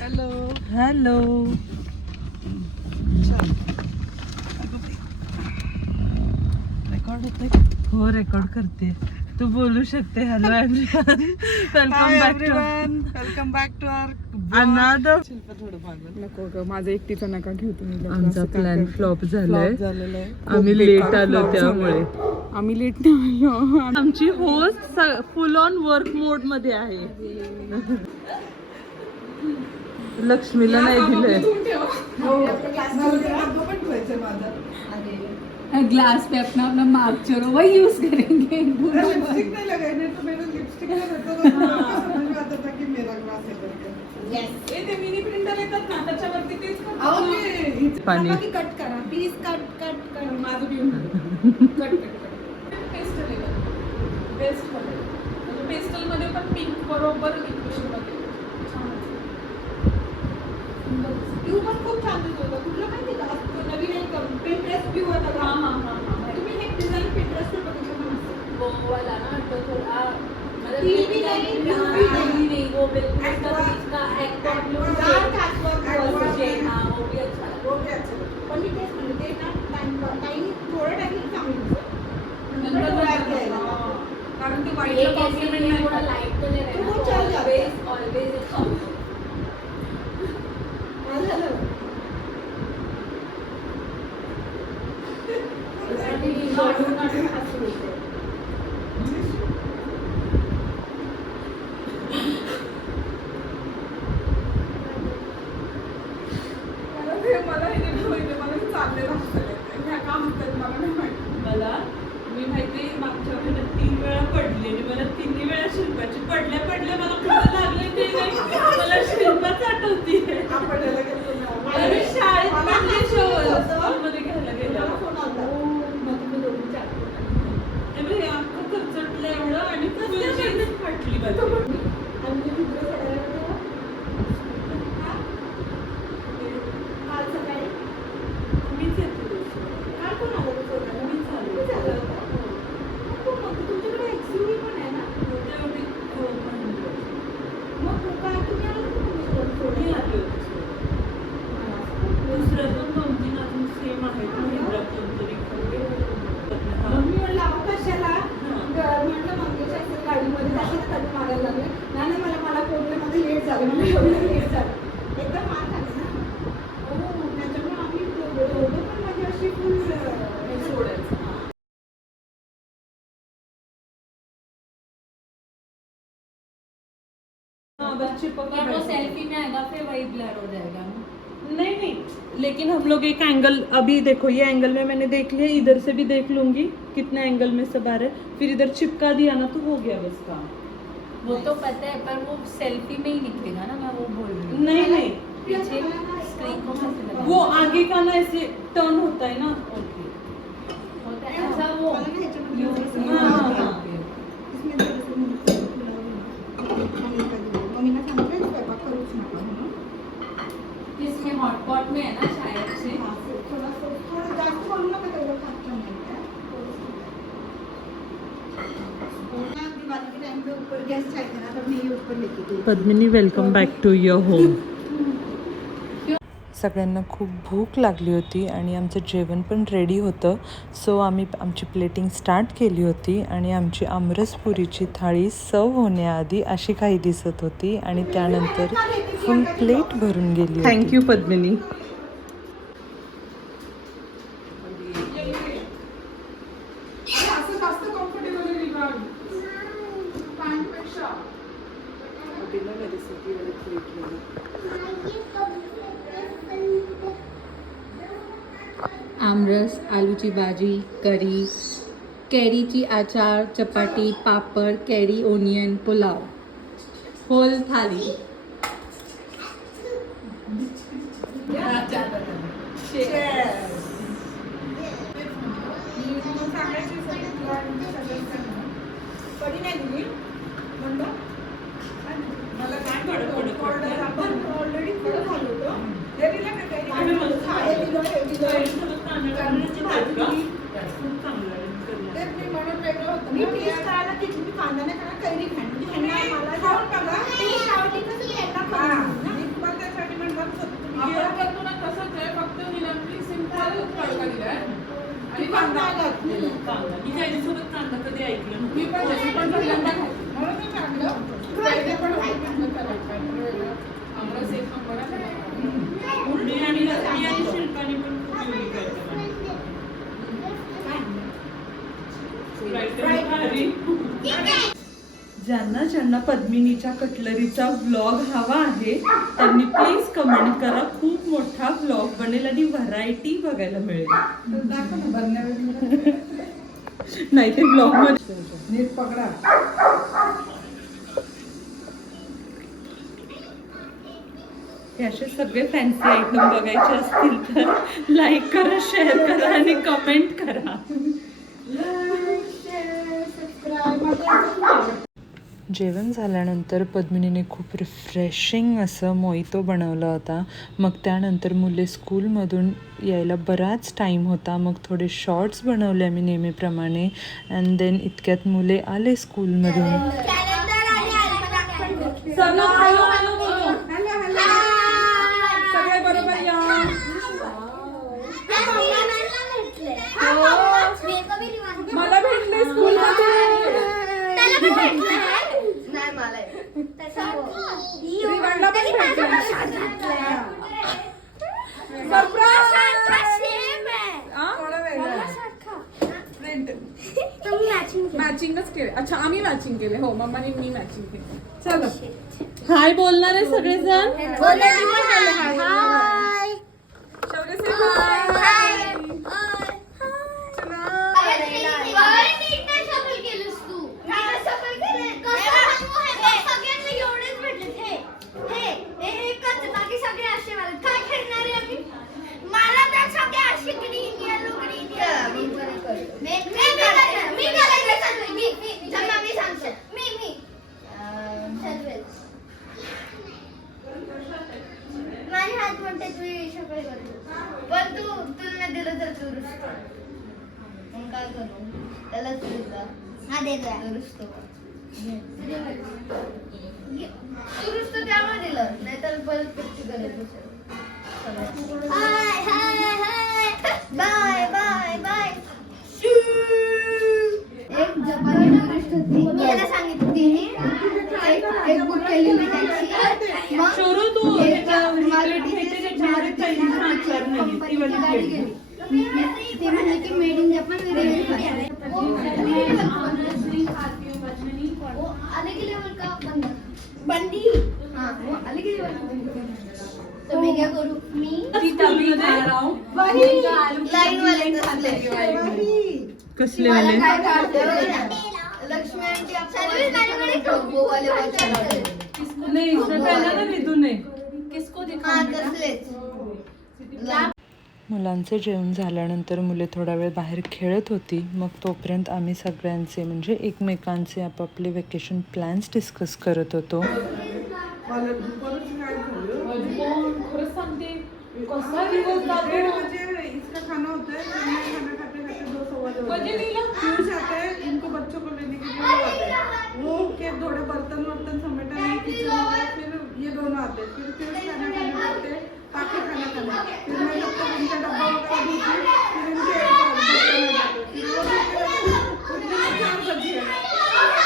Hello hello. Record होते. हो record करते. तू बोलू शकते. Hello everyone, welcome back to our another. थोडं मागं नको ग, माझं एकटीचं नका घेऊ तुम्ही. आमचा प्लॅन फ्लॉप झालाय. झालेला आहे. आम्ही लेट आलो त्यामुळे. आम्ही लेट नाही आलो. आमची होस्ट फुल ऑन वर्क मोड मध्ये आहे. लक्ष्मीला नाही दिलंय. ग्लास पे अपना अपना मार्क चलो वही यूज करेंगे. लिपस्टिक नहीं लगाई तो मैंने लिपस्टिक लगाता था, समझ में आता था कि मेरा ग्लास है करके. यस ये ते मिनी प्रिंटर येतात ना, त्याच्यावरती तेच करतात. पाणी कट करा प्लीज. कट माझं घेऊन कट पेस्टल आहे बेस्ट मध्ये, म्हणजे पेस्टल मध्ये पण पिंक बरोबर लिक्विड मध्ये यू पण खूप छान दिसतो. कुठलं माहिती का नवीन एक पिंटरेस्ट व्यू होता का. तुम्ही हे डिझाईन पिंटरेस्ट वर बघितलं पण असेल. वो वाला ना तो थोड़ा मतलब टी भी नहीं, ब्लू भी नहीं. वो बिल्कुल उसका बीच का aqua blue dark aqua shade, हाँ वो भी अच्छा लगा. वो भी अच्छा लगता पण मी तेच म्हणते ते ना टाइम थोडं टाइम चांगलं दिसतं. है. डोळ्यात यायला. कारण ते ये वाईट कैसे कॉम्प्लिमेंट नहीं थोड़ा नाही. लाइट तो ले रहे तो वो हैं चल जाता है. ऑलवेज इट्स काय झालं. मला हे माहिती, मला हे चाललेलं असतं. ह्या काम होतात मला नाही माहिती. मला मी माहिती मागच्या महिन्यात 3 वेळा पडले आणि मला 3 वेळा शिल्पाची पडल्या मला कुठं लागले ते नाही. मला शिल्पाच आठवतीये. आपण याला गेलो ना. आणि शाळेत पडले स्कूलमध्ये घ्यायला गेला. मला फोन आलता. मग तुम्ही दोघी चार. त्यामुळे अख्खं कचटलं एवढं आणि फुलची फाटली बाजू. आणि मी चित्र सोडायला गेलो. काल सकाळी मीच येते. काल कोण आलं होतं सोडायला. मीच आले. तुम्हीच आलं होतं. खूप मग तुमच्याकडे एक्सयूव्ही पण आहे ना. तेवढी मग काय तुम्ही आलं होतं का मी सोडायला. आले होते. दुसऱ्या पण 2-3 अजून सेम आहेत. महिंद्रातून तरी मग मी म्हणलं अहो कशाला. म्हटलं मंगेशच्या असेल गाडीमध्ये त्याच्यात कधी मारायला लागले. नाही मला फोनला माझं लेट झालं. म्हणजे एवढं लेट झालं. एकदम मार झाले ना. हो त्याच्यामुळे आम्ही दोघं पण म्हणजे अशी फुल सोडायचं. हाँ बच्चे पकड़ वो रहे थे। सेल्फी में आएगा फिर वही ब्लर हो जाएगा. नहीं, लेकिन हम लोग एक एंगल, अभी देखो ये एंगल में मैंने देख लिया, इधर से भी देख लूंगी कितने एंगल में सब आ रहे, फिर इधर चिपका दिया ना तो हो गया बस काम. वो तो पता है पर वो सेल्फी में ही दिखेगा ना, मैं वो बोल रही हूँ. नहीं पीछे स्क्रीन को कैसे लगा वो आगे का ना ऐसे टर्न होता है ना. ओके होता है ऐसा वो हाँ. मम्मीला सांगितलं स्वयंपाक करूच नका म्हणून. इसमें हॉटपॉट में है ना शायद से. थोडं जास्त बोलू नका तेवढं खात नाही. दिवाली के टाइम पे ऊपर गेस्ट आए थे ना तब मैं ये ऊपर लेके गई. Padmini, welcome back to your home. सगळ्यांना खूप भूक लागली होती आणि आमचं जेवण पण रेडी होतं. सो आम्ही आमची प्लेटिंग स्टार्ट केली होती आणि आमची आमरसपुरीची थाळी सर्व होण्याआधी अशी काही दिसत होती आणि त्यानंतर फुल प्लेट भरून गेली. थँक्यू पद्मिनी. असं जास्त कम्फर्टेबल आहे निघा पॅन्टपेक्षा. आमरस, आलूची भाजी, करी, कैरीची आचार, चपाती, पापड, कैरी ओनियन, पुलाव, होल थाली. कधी नाही दिली म्हणलं मला काय ऑलरेडी थोडं झालं होतं. हे दिलं का काही तेच मी म्हणून वेगळं होतं. मी टेस्ट करायला घेतली. मी कांदा नाही खाणार, कैरी खाणार. मला खाऊन बघा. ज्यांना ज्यांना पद्मिनीच्या कटलरीचा व्लॉग हवा आहे त्यांनी प्लीज कमेंट करा. खूप मोठा व्लॉग बनेल आणि व्हरायटी बघायला मिळेल. नाही ते व्लॉग मध्ये नीट पकडा. हे असे सगळे फॅन्सी आयटम बघायचे असतील तर लाईक करा, शेअर करा आणि कमेंट करा. जेवण झाल्यानंतर पद्मिनीने खूप रिफ्रेशिंग असं मोहितो बनवला होता. मग त्यानंतर मुले स्कूलमधून यायला बराच टाईम होता. मग थोडे शॉर्ट्स बनवले आम्ही नेहमीप्रमाणे. अँड देन इतक्यात मुले आले स्कूलमधून. सगळे बरोबर या. मला भेटले स्कूल मॅचिंगच केले. अच्छा आम्ही मॅचिंग केले. हो मम्माने मी मॅचिंग केले. चला हाय बोलणार आहे सगळेजण. शौर्य से हाय. पण तू तुला दिलं तर तू रुसतो. मग काय करू? त्याला हा दे रुसतो. तू रुसतो त्यामुळे दिलं, नाही तर परत कशी गरज असेल. Bye bye bye. एक जपानी टुरिस्ट होती. मला सांगितलं तिने एक बुक केली मी त्याची. शोरू तू ते म्हणजे की मेड इन जपान आले की लेवल का बंदी. हाँ वो आले की लेवल. तो मैं क्या करूँ? मी लाइन वाले कसले वाले? लक्ष्मी आंटी आपको वाले नाही ना विधू नाही. किसको दिखा? तसलेच. मुलांचं जेवण झाल्यानंतर मुले थोडा वेळ बाहेर खेळत होती. मग तोपर्यंत आम्ही सगळ्यांचे म्हणजे एकमेकांचे आपापले वेकेशन प्लॅन्स डिस्कस करत होतो. खरंच सांगते कसा दिवस जातो. इसका खाना होता है, खाना खाते खाते 2 जाते हैं. इनको बच्चों को लेने के लिए आते हैं. वो के थोड़े बर्तन समेटा नहीं, किचन वगैरह. फिर ये दोनों आते हैं. फिर खाना खाने आते हैं, ताकि खाना खाना. फिर मैं जब तक इनका डब्बा वगैरह धोती हूँ, फिर इनके बर्तन हो जाते हैं. फिर वो उतने में 4 बजे है.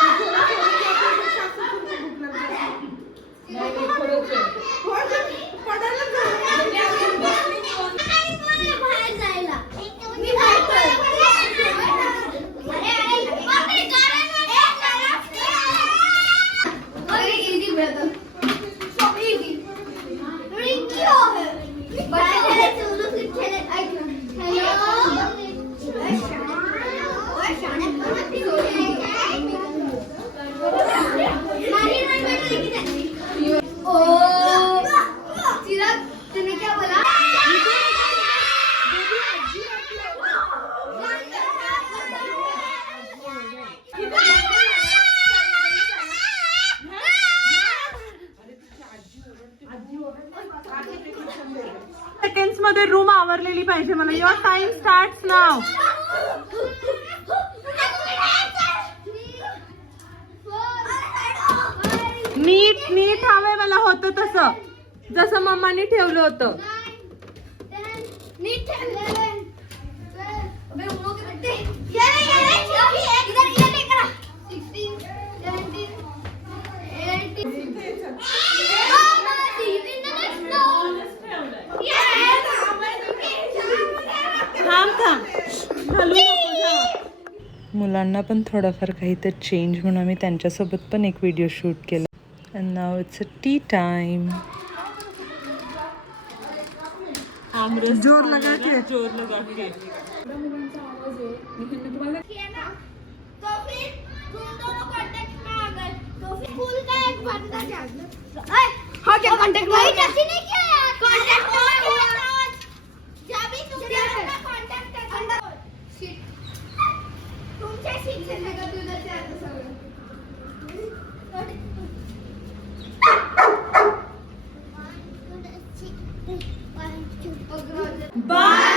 फिर थोड़ा सोने जाते हैं, फिर सास ससुर को भूख लग जाती है. पडायला बाहेर जायला मी बाहेर तूने क्या बोला? सेकंड्स मध्ये रूम आवरलेली पाहिजे मला. युअर टाइम स्टार्ट्स नाव. नीट नीट हवे मला होतं तसं जसं मम्मानी ठेवलं होतं. नीट अबे उनो के बेटे ये इधर ये ले करा 16 17 18 थांब थांब घालू नको. मुलांना पण थोडाफार काहीतरी चेंज म्हणून आम्ही त्यांच्यासोबत पण एक व्हिडिओ शूट केला. And now it's a T time. जोर लगा के मुलांचा आवाज आहे मी तुम्हाला तो फिर तुम दोनों कांटेक्ट में आ गए तो फिर स्कूल का एक बंदा हाँ क्या कांटेक्ट में जैसे नहीं किया यार कांटेक्ट में हुआ जब भी तुम मेरा कांटेक्ट करना शिट तुमचे सीट से लगा तू उधर से आता सगळं बाय.